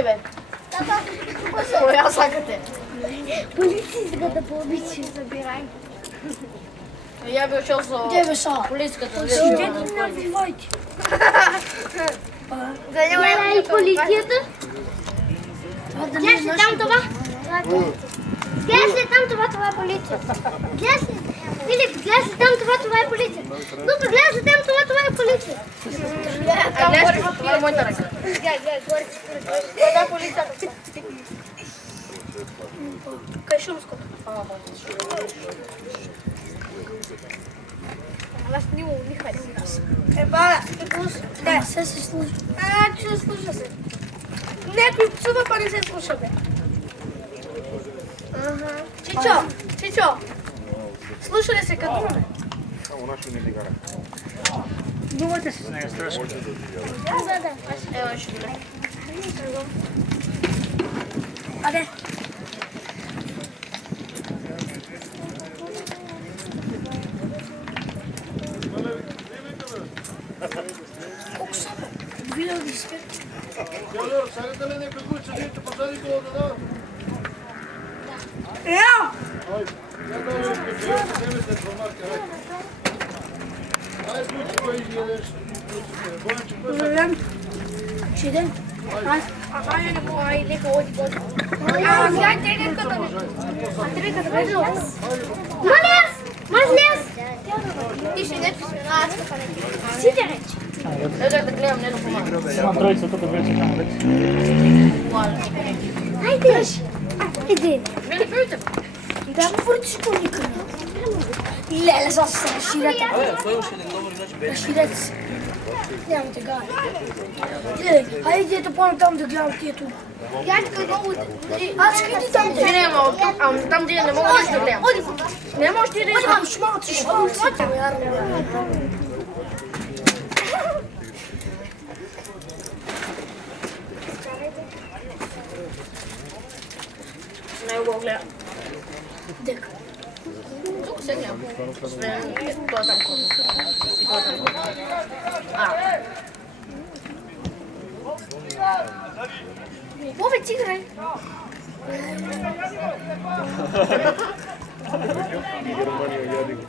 тебе. Ой, аз сакате. Полицейската да пообича. Забирай. Я би учил со полицката. Дете не взивайте. Гледай и полицията. Гледаш ли там това? Гледаш ли там това е полиция? Гледаш ли? Филип, гледаш ли там това е полиция? Лупа, гледаш ли там това е полиция? А гледаш ли? Това е моята ръка. Гледай, горе. Това е полицията. Кай шумското. Аз не харесвам нас. Еба, не, се слуша. Че слуша се. Некои псува, па не се слуша, бе. Чичо, слуша ли се като ме? Само нашо не дигара. Думате се. Не, страшно. Да. Ево, ще бъде. Аде. Колко са? Видео ги сте. Теодор, сакате ли некој куќа да идете позади го да дава? Ео! Ајде, ја давам кафе, земете информација, ајде. Ајде, куќа кој идеш, Бојанче, кој са? Проблем. Чиден. Ајде, не мога, ајде, нека оди. Ајде, нека да ми. Мазлес! Ти ще не писмена, Сите речи. да гледам, не да помагам. Има троица тук вече там вече. Айде. Иди. Вели пиете. Да, говорите си никъде. Леле, са се разширете. Разширете се. Няма те гада. Гледай, хайде ето по-натам да гледам тия тук. Дядька, много... Аз иди там. Не, ама там ти не мога нищо да гледам. Не можеш ти да Оди, мам, шмалът си, шмалът си. Не го гледам. Дека. Тук се гледам. Освен това там коно. И това там коно. Повече играй. Германија јади го.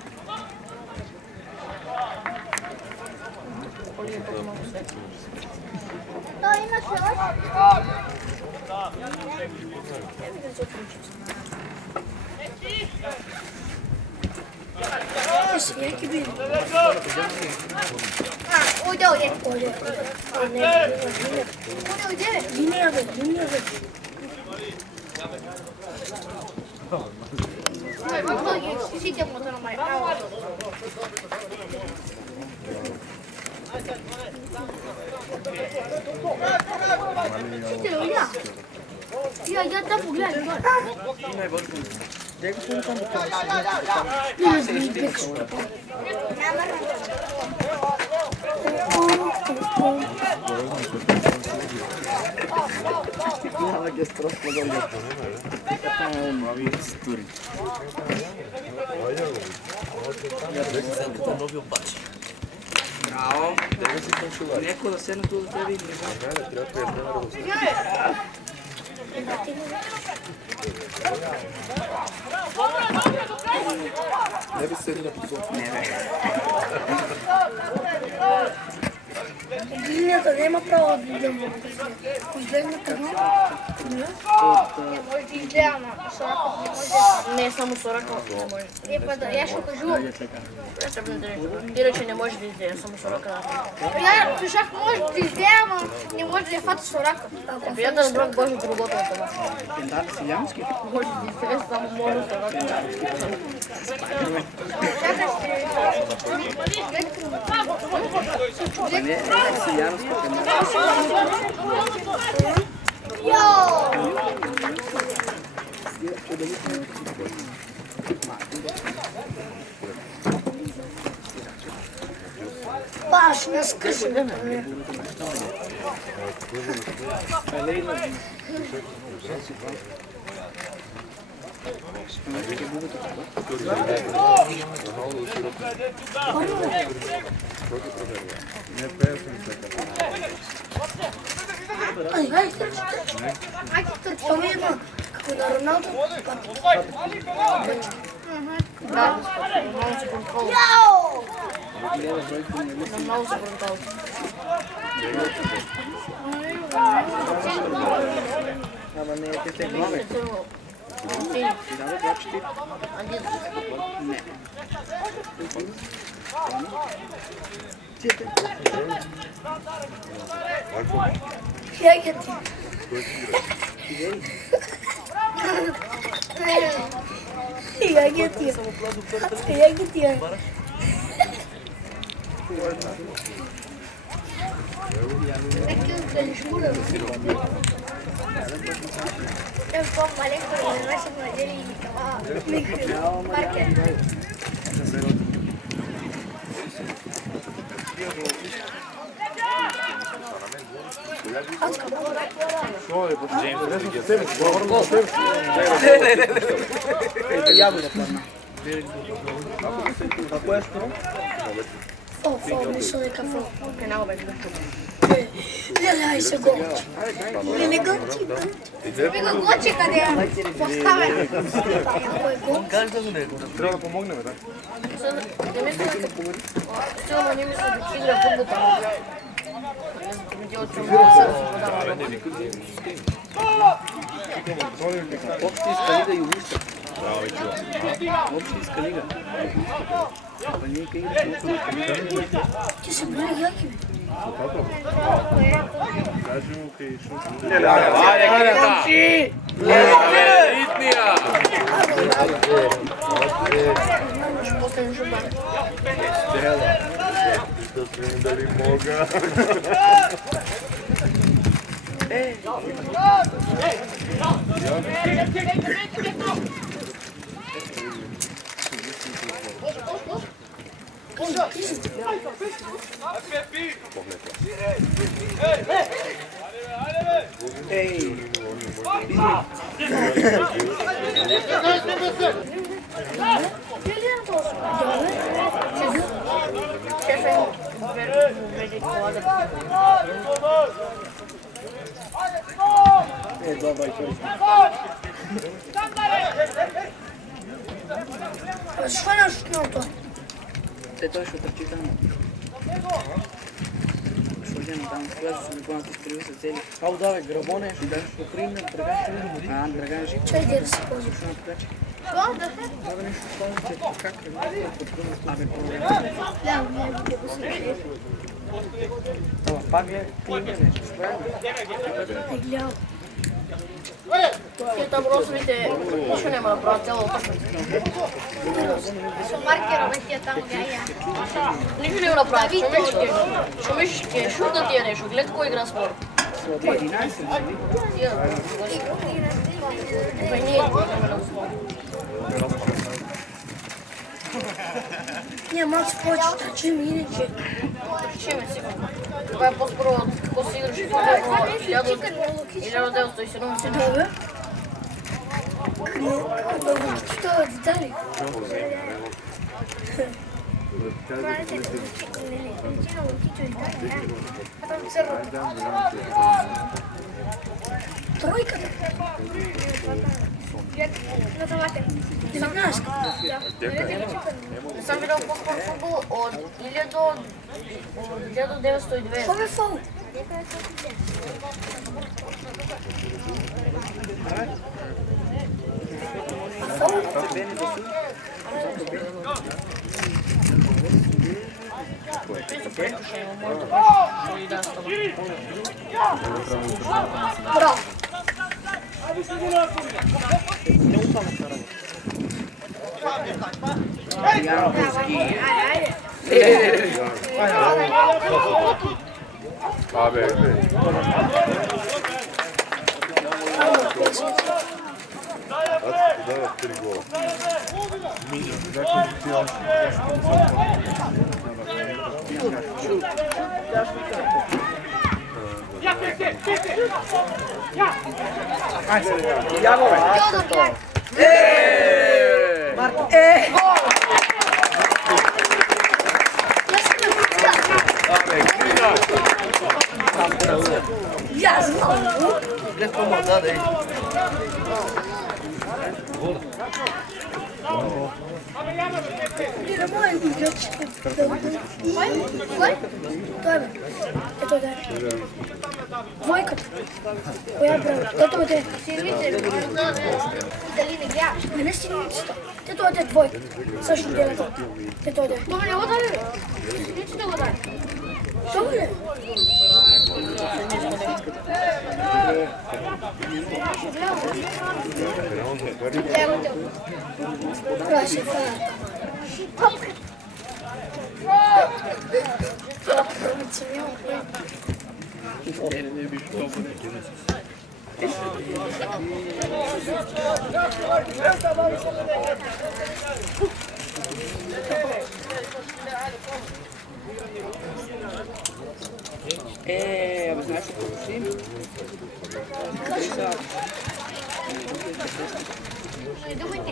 Имаш ли още? Яки би. Уйде. Линия бе. Сите мотора май. Я там погледам. Нови обаче. Браво! Неко да седне тук да те види. Не би седи на позор. Линията няма право да му изгледна къде. Не може да изгледам на Сорака. Не само Сорака. Не може. Я ще кажу. Ти рече не може да изгледам само Сорака. Я кажах може да изгледам, не може да я фата Сорака. Я да разбрах Боже другото от това. Силянски? Може да изгледам само може Сорака. Баш на скъсане. Не пееш ми така. Ajde, trči. To mi jedno, kako na Ronaldo. Da, malo se kontrolu. Jao! Malo se kontrolu. Ама не, те се главе. Ти даде 2-4? Не. Тите. Ja get ti. Ja get ti. Ja get ti. Eu vou falar com ele, vai ser mais ele. Явно плана. Какво е скоро? Фо, мисля дека фо. Canal vai Леле, ай се голчи. Леле, голчи. Fica gote, cadê? Поставя. Трябва да помогнем, да? Не мисля дека... Силно не мисля дека игра футбол таму. Не делат Общинска лига юниста. Общинска лига. Па ние къде играме? Ти се били яки, бе. Кажи му къде шут. После жуба. Да се видим дали мога. Ей! Е, добре, Защо не шутното? Те той ще отръчи там. Служено там, когато се биконата изкрива се цели. Ау, давай, грабоне, ще даш ще прием на Драган. Драган ще Чай да се ползва. на така. Това нещо става, че как е много подпълно. Абе, по-добре. Това пак е клиния нещо. Е, гледал. Тия табросовите нищо няма да правят цяло опасност. Маркера на тия там гая. Нищо не го направят. Що мислиш, че шутна тия нещо. Глед кой игра спорт. 11, нали? Тия. Ние имаме спорт. Ние малко повече тръчим, иначе. Чиме сигурно. Това е по-скоро какво си играш в футбол 1970. Добре. Това е детали. Тройката. 19. Не съм видял по-скоро футбол от 1902. Това е фол. Браво. Абе, да, 3 гола. Ja znam. Gled pomoć, da, ej. Ne moram igrati. Koji? Dobro. Eto da. Dvojka. Koja brava? Eto da. Сините, дали не гледаш? Не си нищо. Ето да двойка. Също делата. Ето да. Това не го даде. Сините да го даде. Добре. Проще фара. Абе, знаеш ли какво си? Думайте.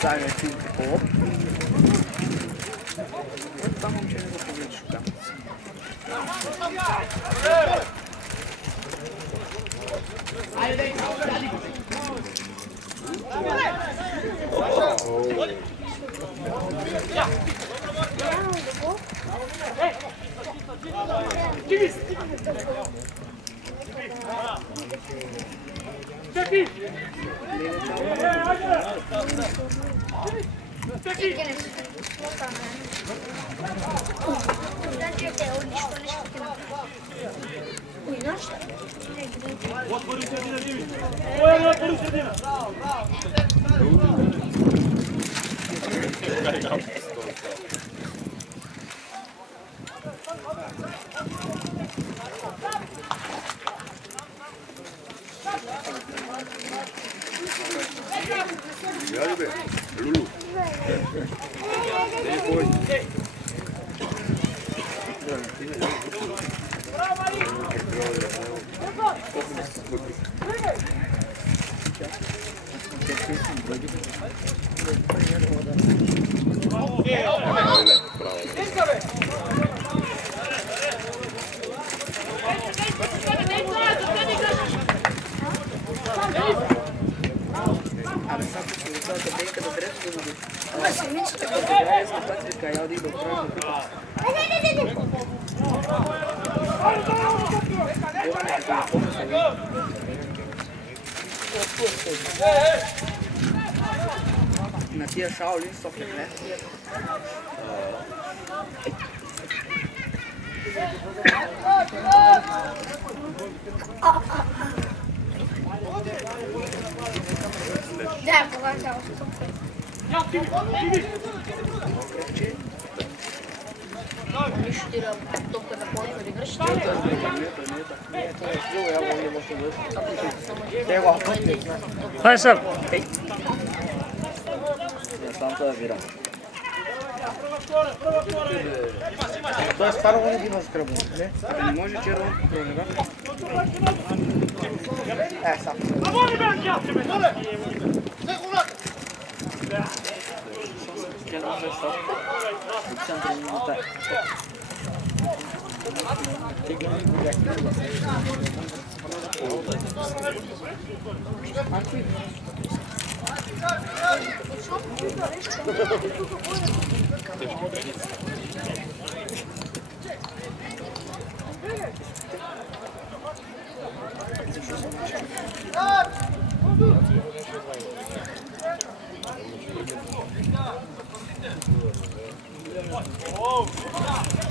Сега ти какво? Ето там момче не го погледаш в камъци. Абе, сега ще го цялата бейка да дрежда да го... Това си мечта. Да, е с Патрика, я да ида отправя. На тия Шаолин София, не? Да, погажа. Нищо ти да топка да почва да играш. Хайде сега. Сам се да вирам. Той старо го не ги възкръбва, не? Абе, не може черно пролева. Сам. Тя може да става. Център минута.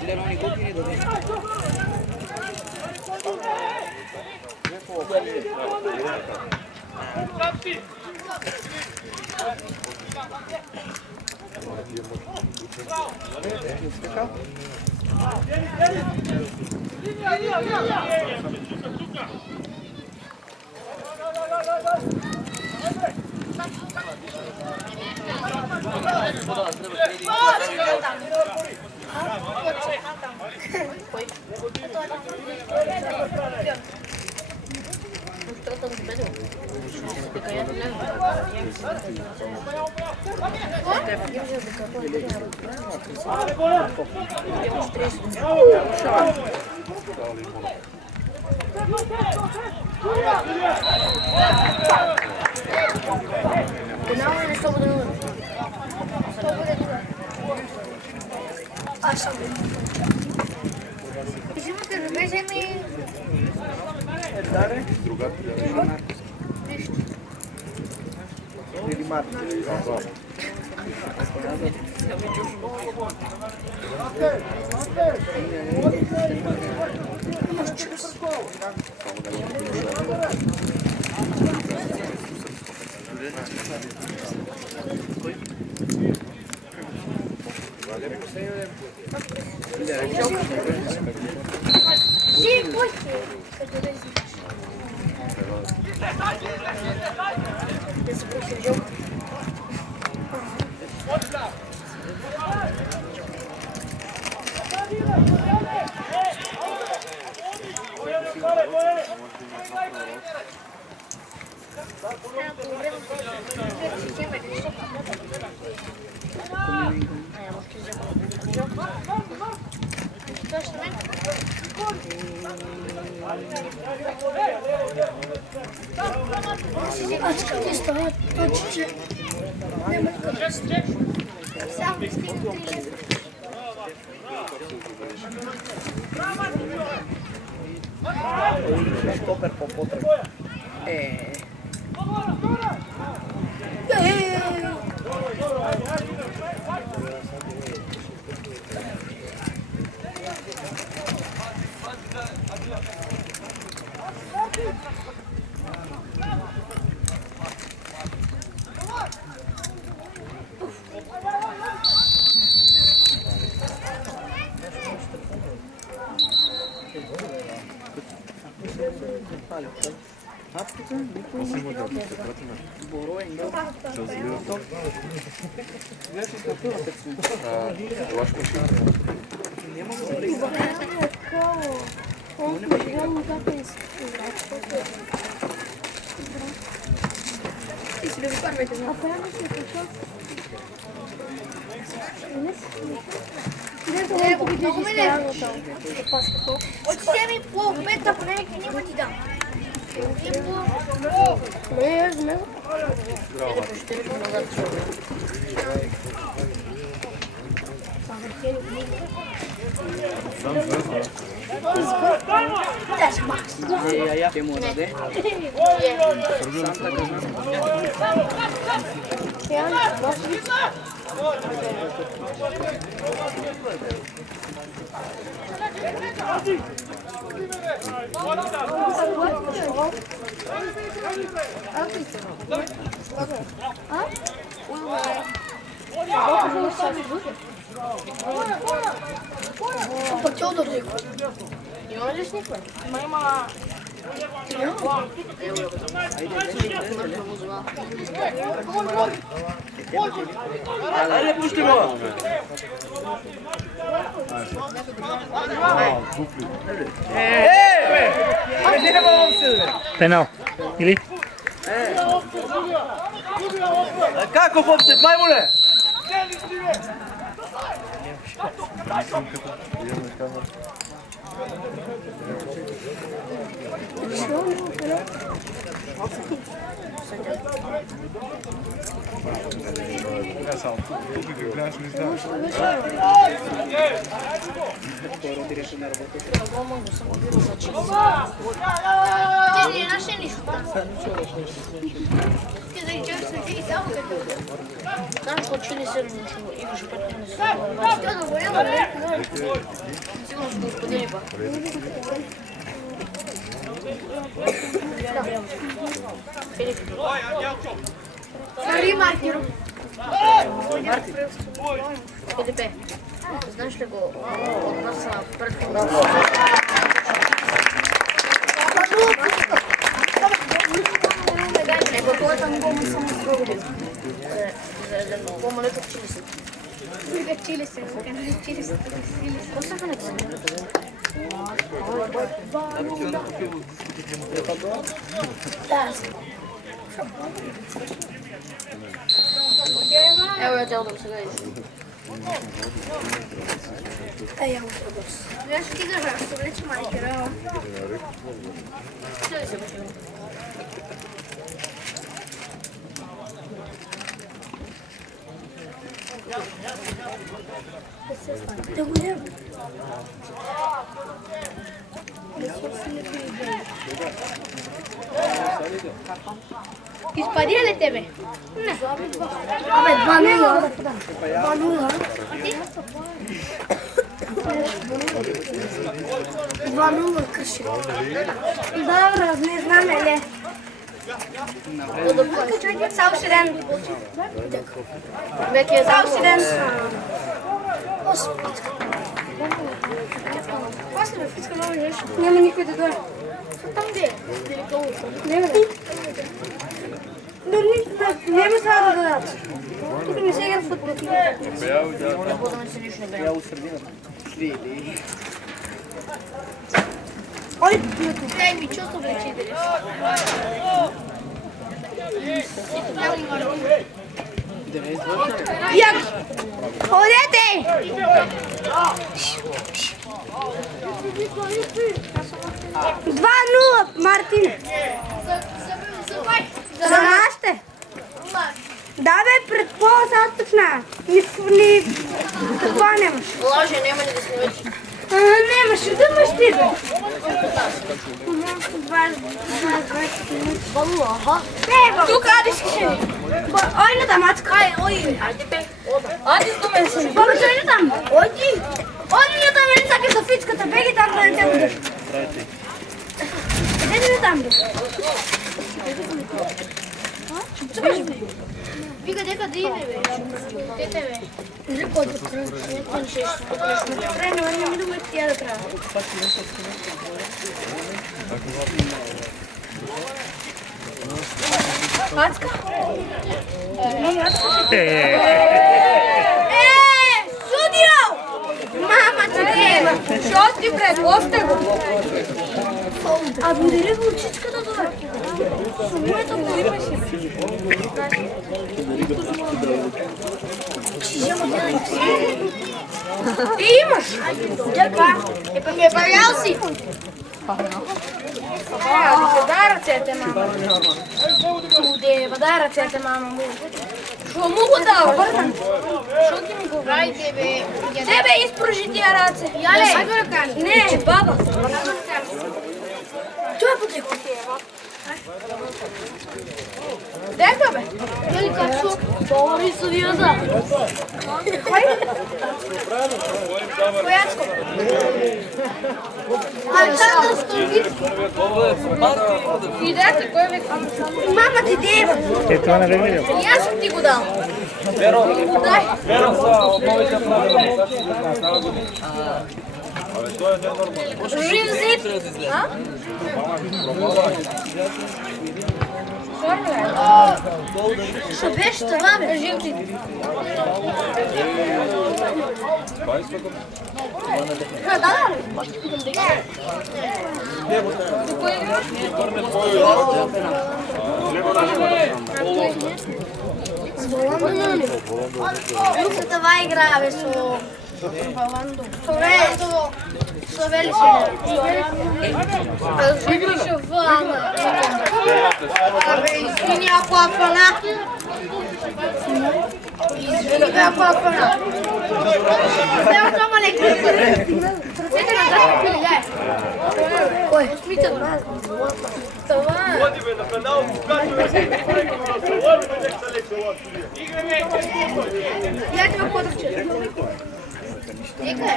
Гледам ни колко ни даде. победил. Дека я не знам. Финал или 100 буде 0? 100 буде 0. А що? Извините, везе ми... Друга. Или Марти. Си, бойте! Ти се просижил. Ачка не става точно. Няма никакъв. Само стигна 30. Стопер по потреб. От 7,5 метра поне няма ти дам. Ще му даде. Пътьо да рекла. Има ли сниква? Айде, пусти го! Пенал. Или? Каков офсет, маймуле? Ти не наше нищо. Ти заречеш се ти само като. Знаеш, че не се ничего. Имаше път не се. Това да воява, не? Сигурно ще го сподели па. Филип. Хари Мартиро. КДП. Знаеш ли го от нас предходно? Nego това там го ми само строго. За по-малето чили се. Сега чили се. Чили се. Какво са не са? Да. Evo ja te odam sada ići. Ja u autobus. Ja ću ti držati, što vreći majker, evo. Što li se počeo? Да го няма. Изпади ли тебе? Не. Абе, 2-0. 2-0. 2-0 крши. Добре, не знаме ли. Само ще ден. Веки е само ще ден. После ме фиска много нещо. Няма никой да дойде. Там де? Няма. Няма сега да дадат. Тук не се игра в футбол. Я у средината. Вили. Ой, Дай ми чувство влечителя. як? Ходете! 2-0, Мартин. За нашите? Да бе, пред пола сега точна. Какво нямаш? Лаже, няма ли да се вече? Нямаш, да имаш ти бе. Тук адиш кишени. Ой, не там, ацка. Ой, айде бе. Айде с домен се. Баба, той не там. Оди. Оди не там, не сака за фицката. Беги там да не те бъде. Къде не там бе? Вика, дека да иде бе. Дете бе. Не кой да трябва. Някой ще Време, не ми думай тия да трябва. Ацка? Судио! Мама ти гледа! Що ти бре? Още го! А дори го очичката долу. Моето го имаше. Ти имаш! Дърпа! Е парял си. Дай ръцете, мама. Дай ръцете, мама. Що му го дава? Бързан. Що ти ми го Айде бе. Тебе изпружи тия ръце. Яле. Айде да кажа. Не, баба. Това е потекло. Дека бе? Дали както? Говори се вияза. Кояцко. Александър Столбит. Идете, кой ве? Мама ти дева. Е, това не бе видел. И аз ти го дам. Дай. Жив зид. А? Що беше това бе? Жив зид. Да. Се това игра бе со Баландо. Со Велише. Играше в Ана. Абе, извини ако афана. Извини бе ако афана. Сега това леко. Ръцете назад какви ляе. Кой? Осмите това. Води бе на пенал, Я тебе подручу. Нека,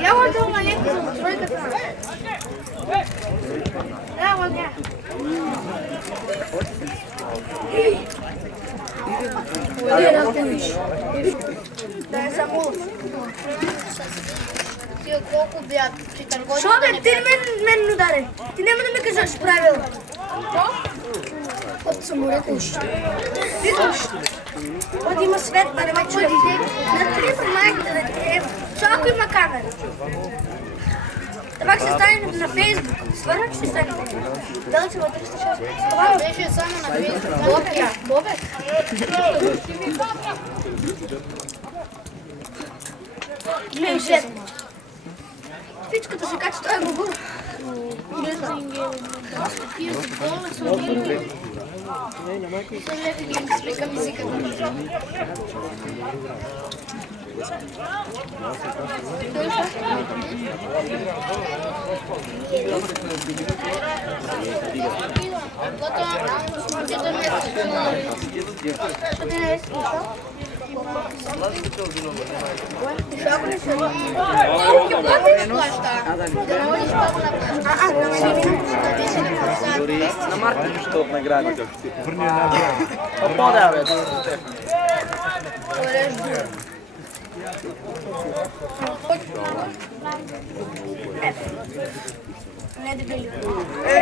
я вот это маленько за тройка. Да, вот я. Да, я забыл. Ти колко бях? 4 години. Що бе, ти мен удари. Ти няма да ми кажеш правило. От самолета още. Виждаш? От има свет, да не ме чуди. На три помагате да те. Що ако има камера? Пак ще стане на Фейсбук. Свърнак ще стане на Фейсбук. Дали че 306. Това беше само на Фейсбук. Бобе, Бобе. Гледай, след. Спичката се качи, той е губъл. Не знам. На Марtin što nagradi. Pa podaja već.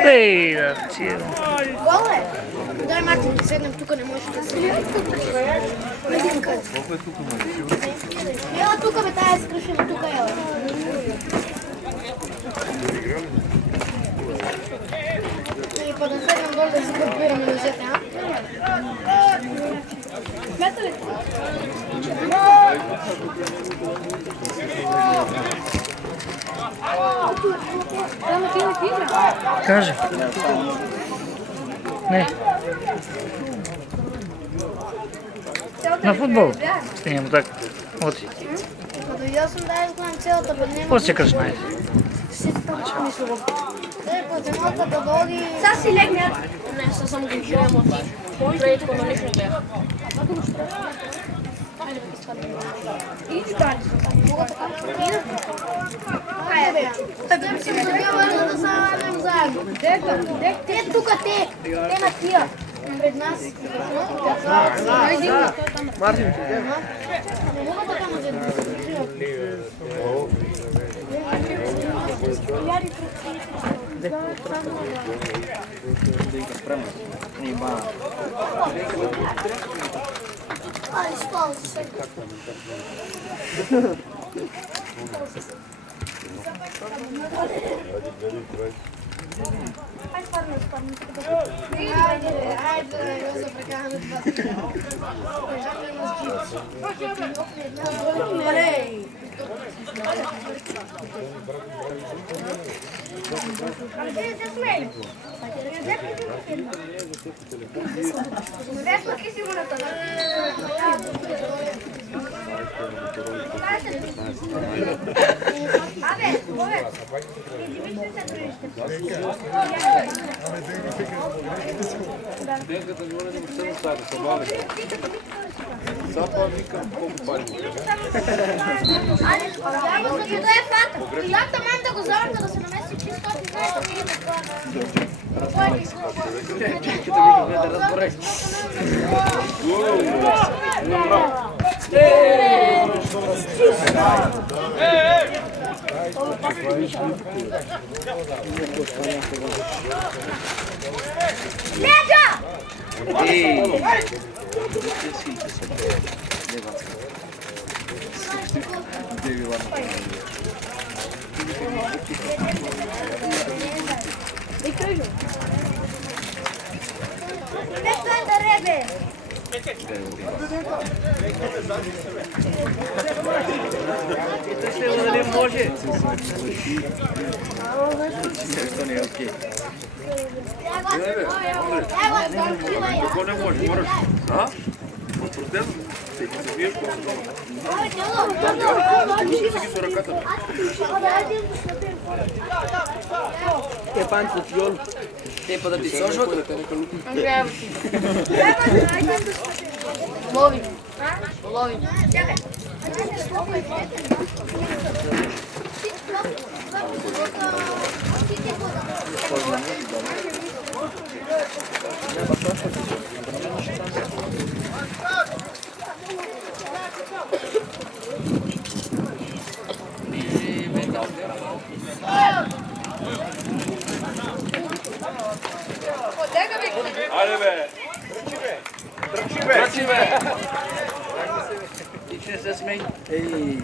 Ей, да, че. Гол е. Дай, Мартин, да седнем тук, не можеш да седнем. Ела тук, бе, тая е скръшена, тук ела. И па да седнем долу да си купираме ножете, а? Смета ли? Каже. Не. На футбол. Стигнем так. Оти. Дойдя съм да изгледам цялата бъднема. Какво ще кажеш най? Пътемота да доди... Сега си легне. Не, със само ги живеем от ти. Преди тук на лично бях. И стане. Мога така? Хайде, бе. Съм забила да станем заедно. Те тука, те на тия. Пред нас. Мартин, Не мога така на ден. Ай, спал се. Айде, я се прекараме това. Кажаме на джипс. Малей! Лята мам да го вземем, да се намеси чисто и Те па да ти сложват? Лови. Лови. Ajde be! Trči be! Ти че не се смей. Ей.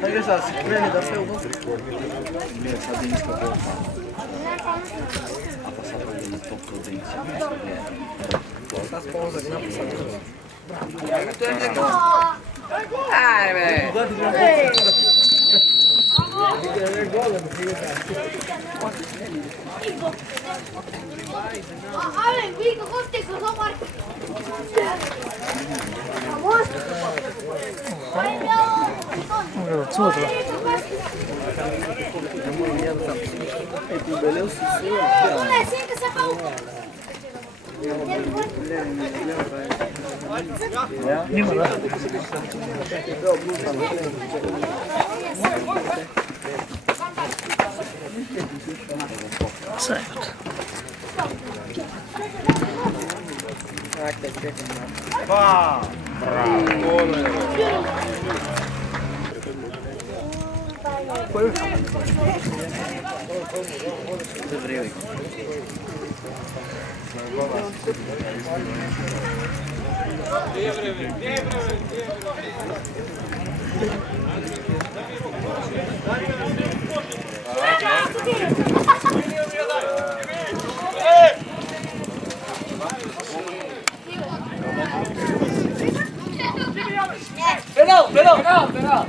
Хайде сега, си крени да се удобно. Аз полза една посадка. Ай, бе! Абе, вие какво сте, какво марка? Цудно. Нима, да. Сайот. Добре, Pedal!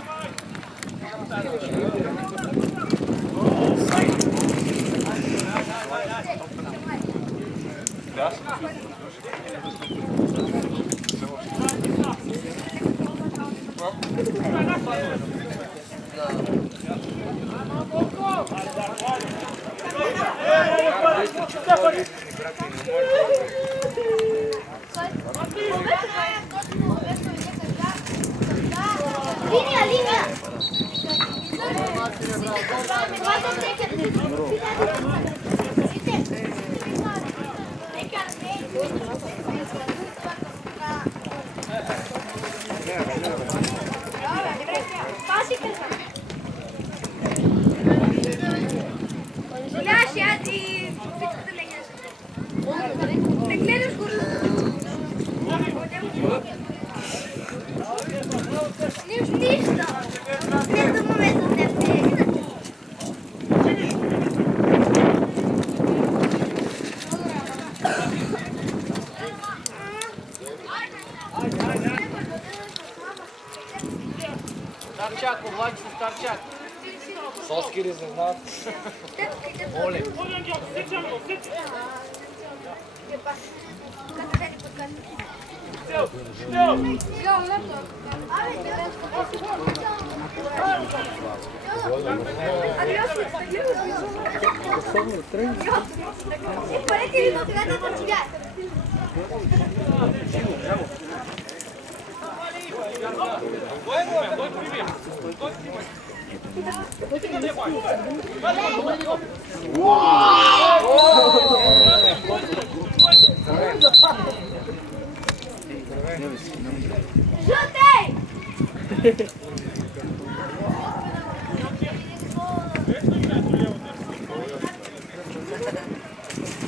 Linija! Старчак, облади се Старчак. Соски разузнат. Оле. Żółtej!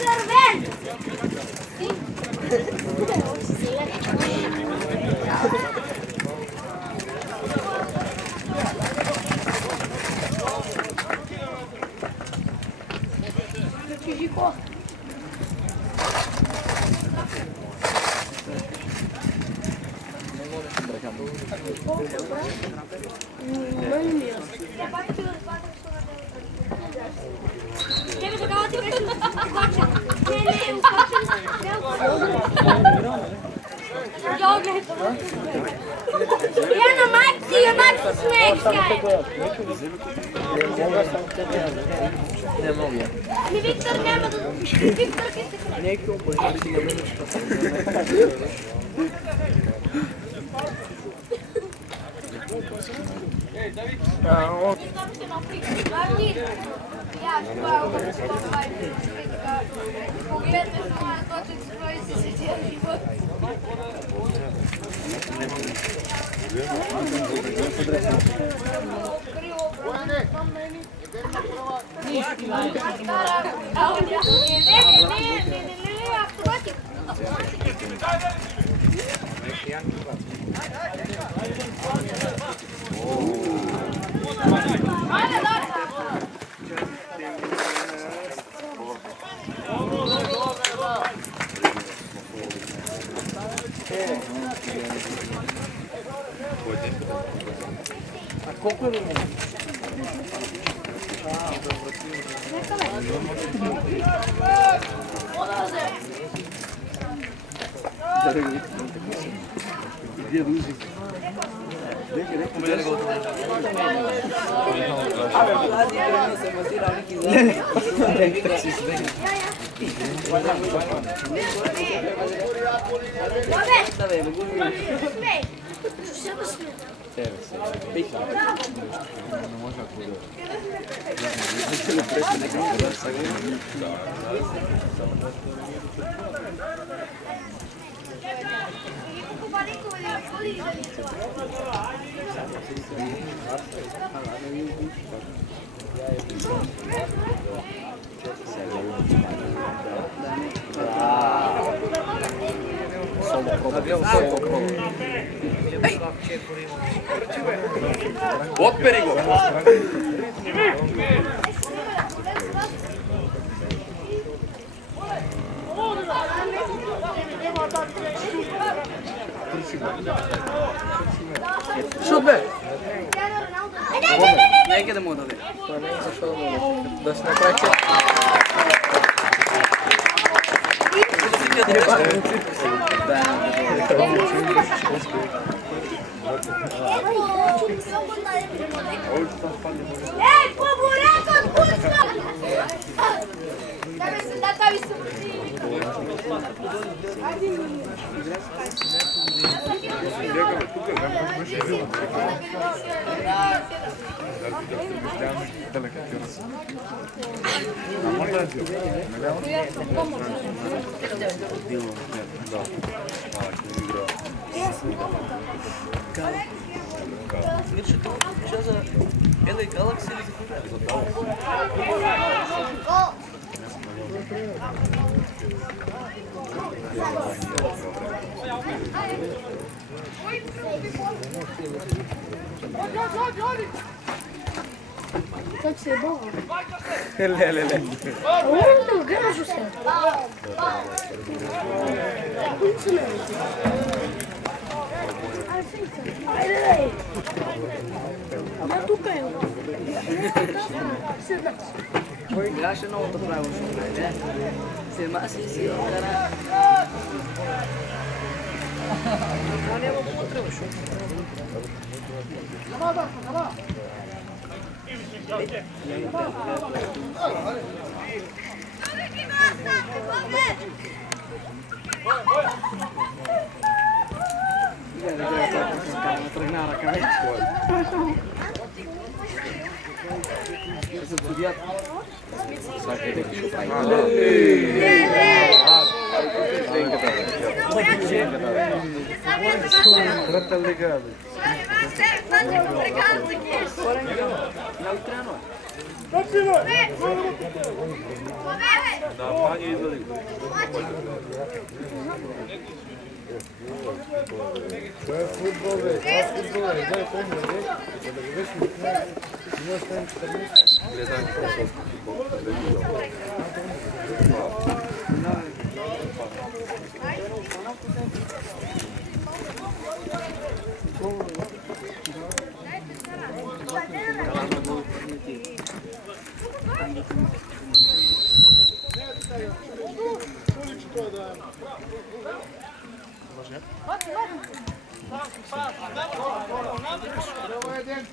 Czerwony! Я на Макс смех. Не мога. Виктор няма да... Виктор, Някакво пъжи си на мен. Колко е време? Otperi go! Šut be! Neke da mu odave. Da se napravi čet. Ej, po buraco, puška! Da stavi se Znači to što za LA Galaxy ili za koga? Kako se je boga? Le. Ovo, gražu se. Ajde, daj. Ja tukaj. Sedam. Гледаше новото правило, ще прави, Сема си окара. Това няма потреба, Тръгна ръка вече. To je futbol, basketbol, daj pomoć, da ga već mi knje, i još tam 14.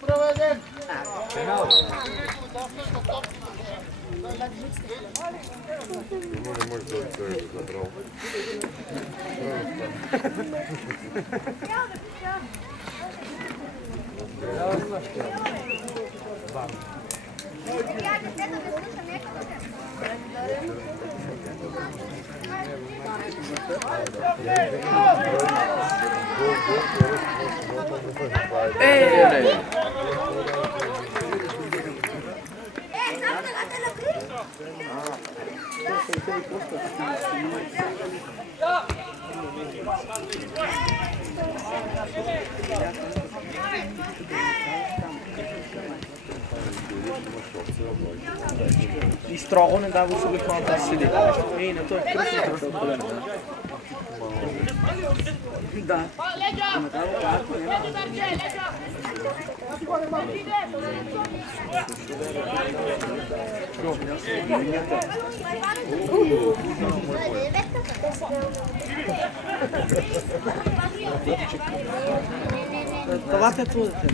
Проведен! Не може да се забрал. И строго не дава услуги това да седи. Ей, на този кръст е страшно голям. Да. Ама дава парко, това те трудите.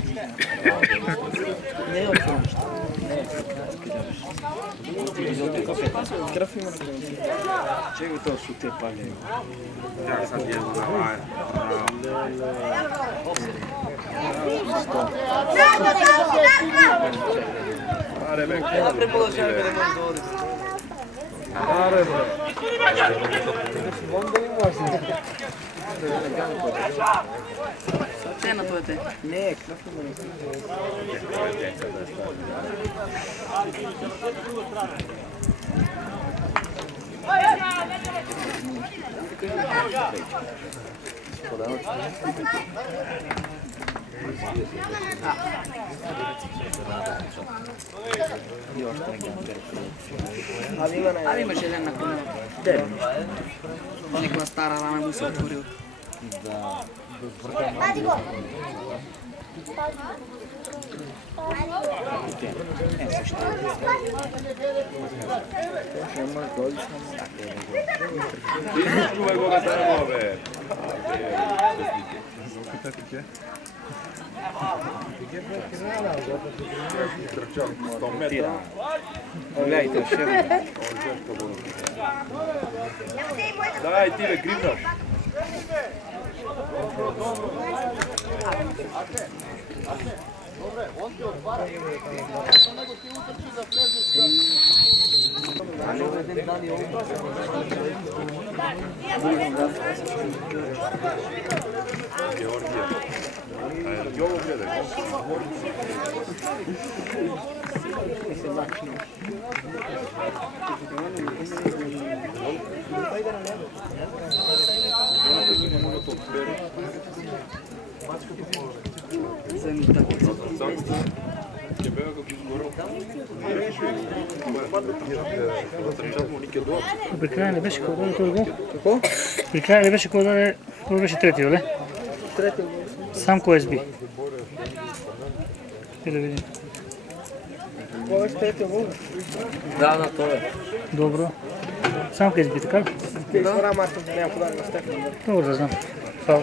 Не е отвънща. Кръв има на кръв. Чего то суте пали? Ja sam je zavaj. Are bre. Ela prepolovljava da ne može doći. Are bre. Onda imaš. Те на твоите. Не, кръв има на кръв. Ali imaš jedan nakon neka stara rana mu se otvorila. Izlučuvaj Boga Tarnove. Trčal 100 metra. Гледайте, ще Daj ti me gribnaš. Georgija. I ovo gledaj. При края не беше кой даде този гол? Какво? При края не беше кой даде, кой беше третия, ле? Третия гол. Сам кой сби? И да видим. Кой беше третия гол? Да, това е. Добро. Сам кой сби, така ли? Те изхвара Мартин, няма подали на Стефан. Добро да знам. Фал.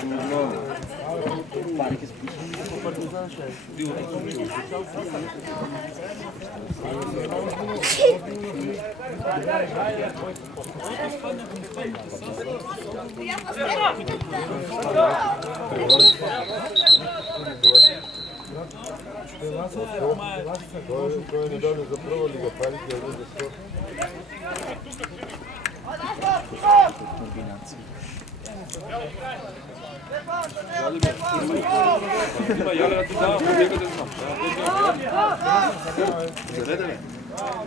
Чудно. Кой ни даде за прва лига, парите е за 100. Ima Jalera ti dava, njega da znam. Zarede me.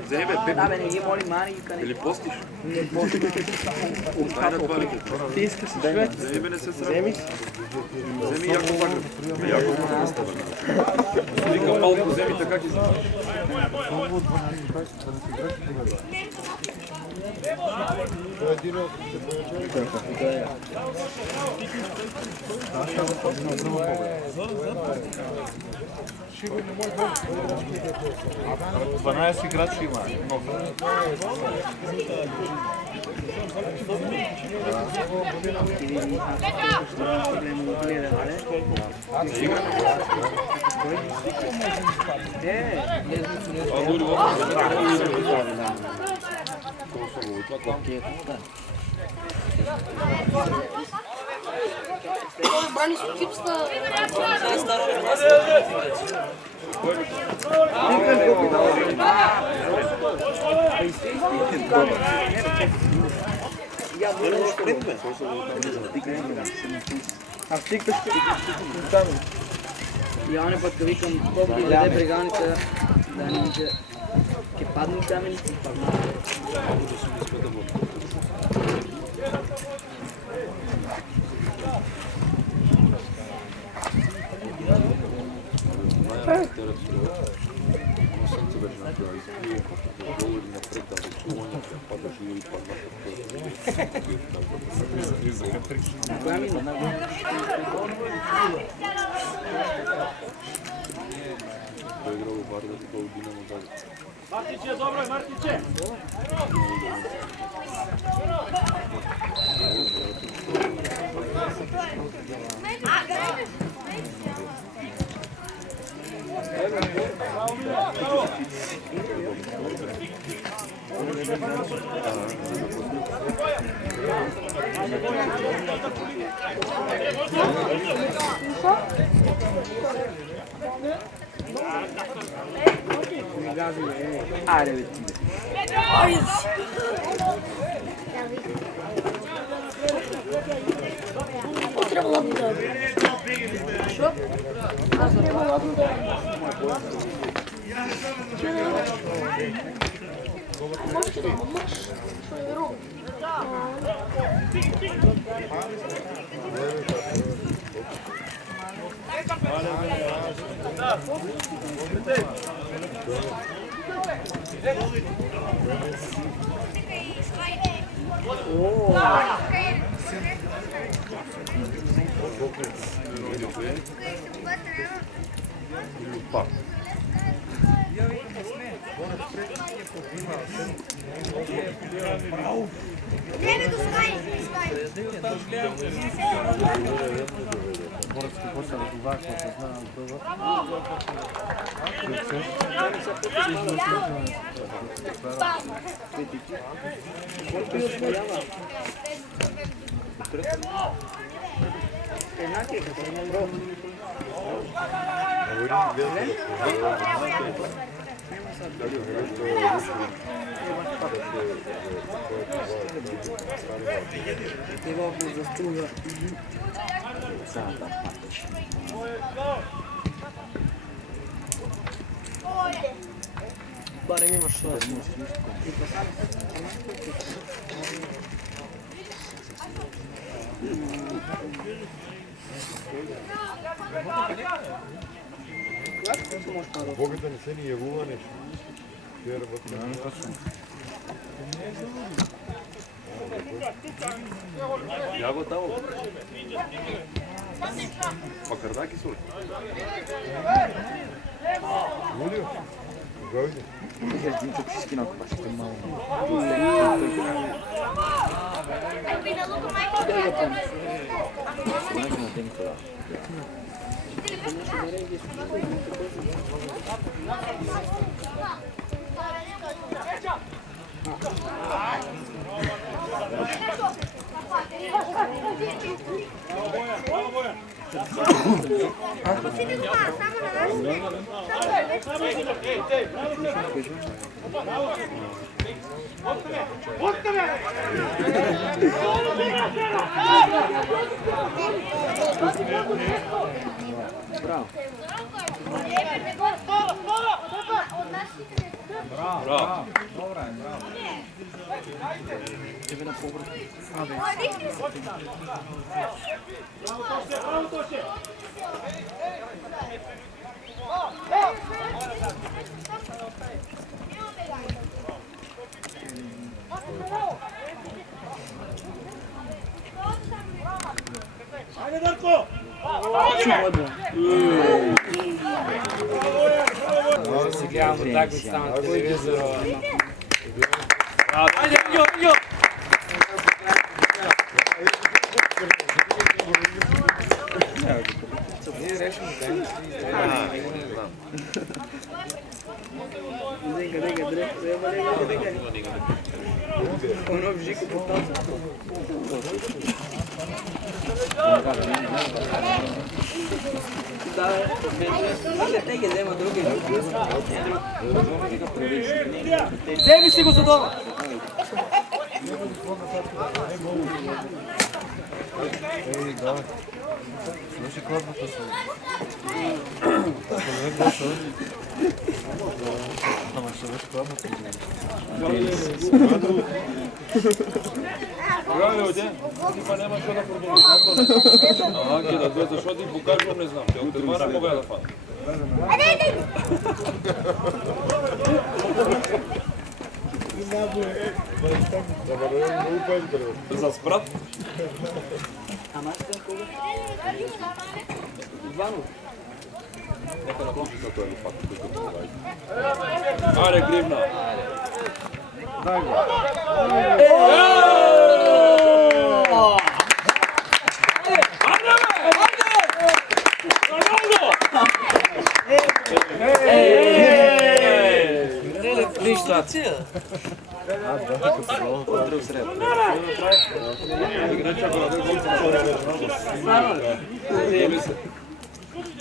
Zebe, Pepe. Да, бе, не ги моли Мани и къде. Или постиш? Не може. Дай на парите. Ти искаш си швед? Зebe не се срам. Вземи. Вземи Яко Магреб. Яко Магреб. Викам малко, вземи така ги знам. Дванадесет играчи има. Brani su čipsta. И оня път като викам, колко ги даде бреганица, да не че ке падне там или си падна. Martiće, dobro je, Martiće! Trebalo bi da... Što? Trebalo bi da... Možete da pomoć? Što je ruku? Городски посел ovako poznao dobro. Barem imaš što. Богата не се ни явува нещо. Тия работи. Я го дал. Пакърдаки са. Лудио. Гойде. Димчо всички на това ще малко. Bravo. Bravo. Dobra je, bravo. Тебе на поврат. Bravo, Toše! Ajde, Darko! Се гледам так от стана телевизора. Ajde, Injo! Ние решим да Ono vždy kupil. Te che demo drugi. Вземи си го за дома. Ей, да. Слушай кладбата си. Човек дошло. Ама ще виж кладбата си. Грали оде, ти па нема што да продолжиш. Ага, ќе да дојде, зашо ти покажувам, не знам. Ќе те мара кога да фана. За спрат? Ама ще кога? Нека наклучи за тој факт кој го прави. Аре гривна. Дай го. Ниšta.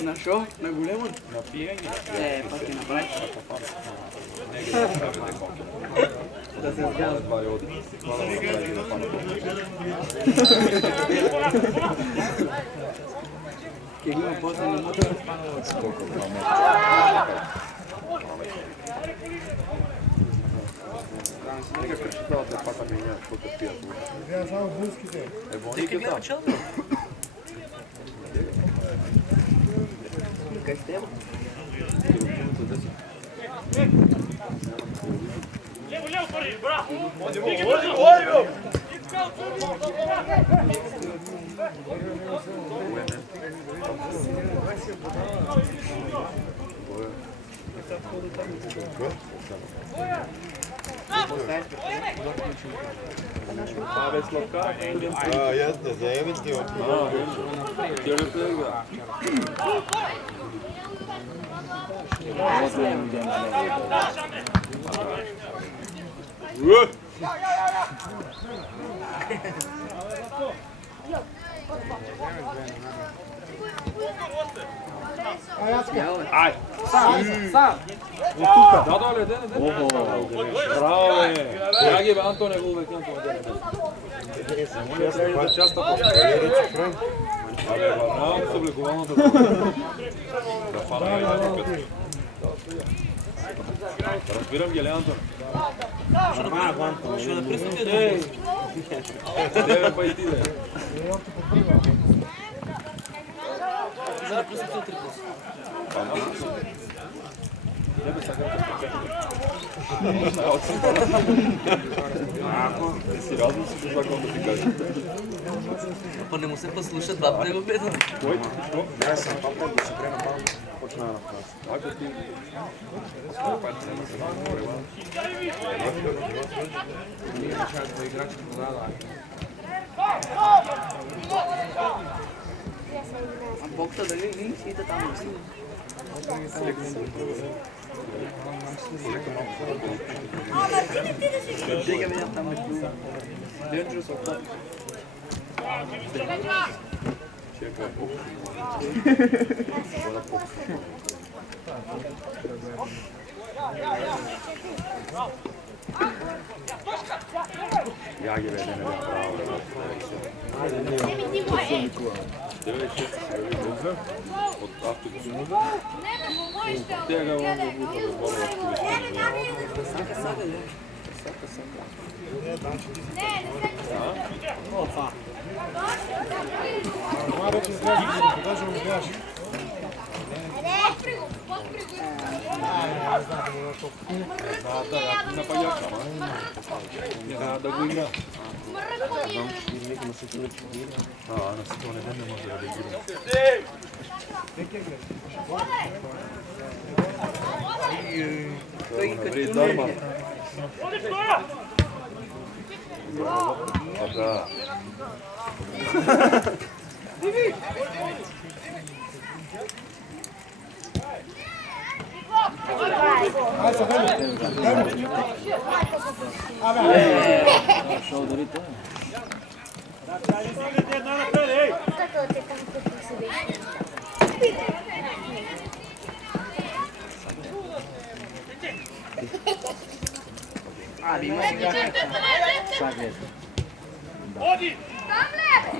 На шо? На големо? На пиење. Па ќе направи. Да се згада два јоди. Хвала да прави да фана. Ќе го има после на мотор. Колко време. Нека кршителата пата менја, што те пијат. Гледа само булските. Е, воните там. Кај сте? Лево, пари, браво! Јасне, заебите го. Ќе го тега. Ај! Сам! Да, доле, дене. Браво, бе! Ја ги бе, Антоне, го увек Антоне. Па часто повторя, Франк. Абе, браво, с облекуваното. Да фана е разбирам ги, Антоне. Ще да присутите Ей! Тебе па и ти, бе. За да присутите 3+. Тебе сакам да сериозно си сакам да ти кажа. Па не му се послушат, баб не го гледа. Кој? Што? Ја сам папа да се крена пам, почна на клас. Ако ти... Бокса дали не сите там. Тега видам там на клуб. Dangerous of that. Ја ги веде не право. Од автобус. Тега он го бута до борба. Ама вече изглежда, да го покажа, му гледаш. На пајака, не знае да го игра. На сето не може да игра. Тој Добре, като дарма. не. Па да. Ајде се вели. Шо ударите? Една напред, ей! to te tam kupi se već. Ali ima i ga. Sad je.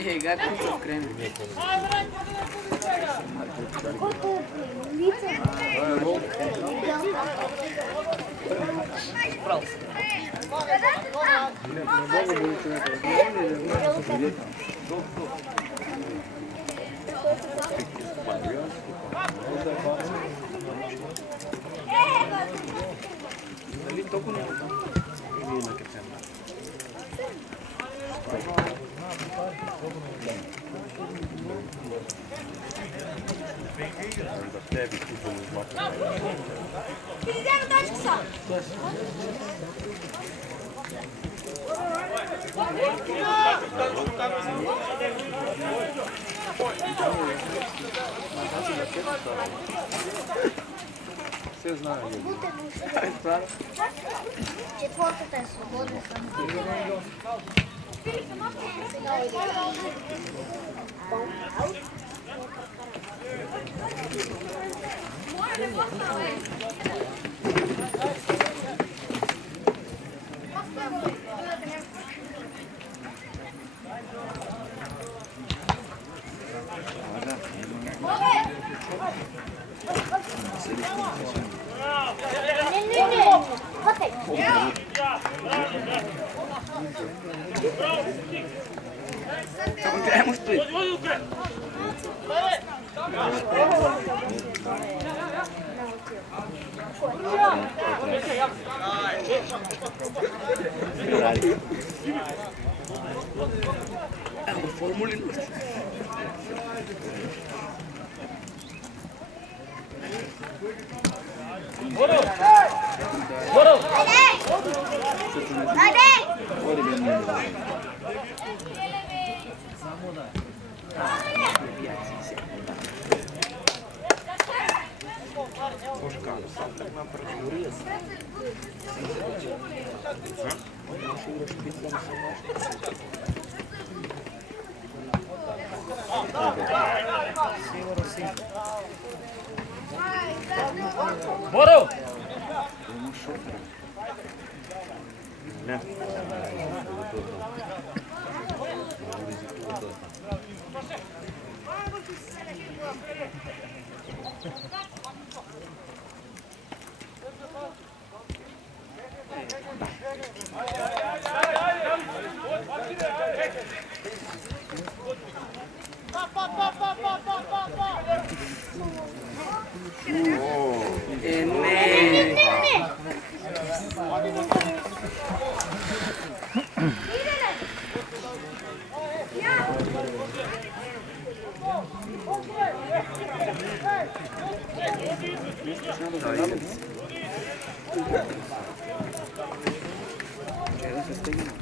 Je ga kuću krene. Все знаю. Четвъртата е свободна. Не. Хватай. Кремо стоїть. Формулі. Боров! Evo se stegnu.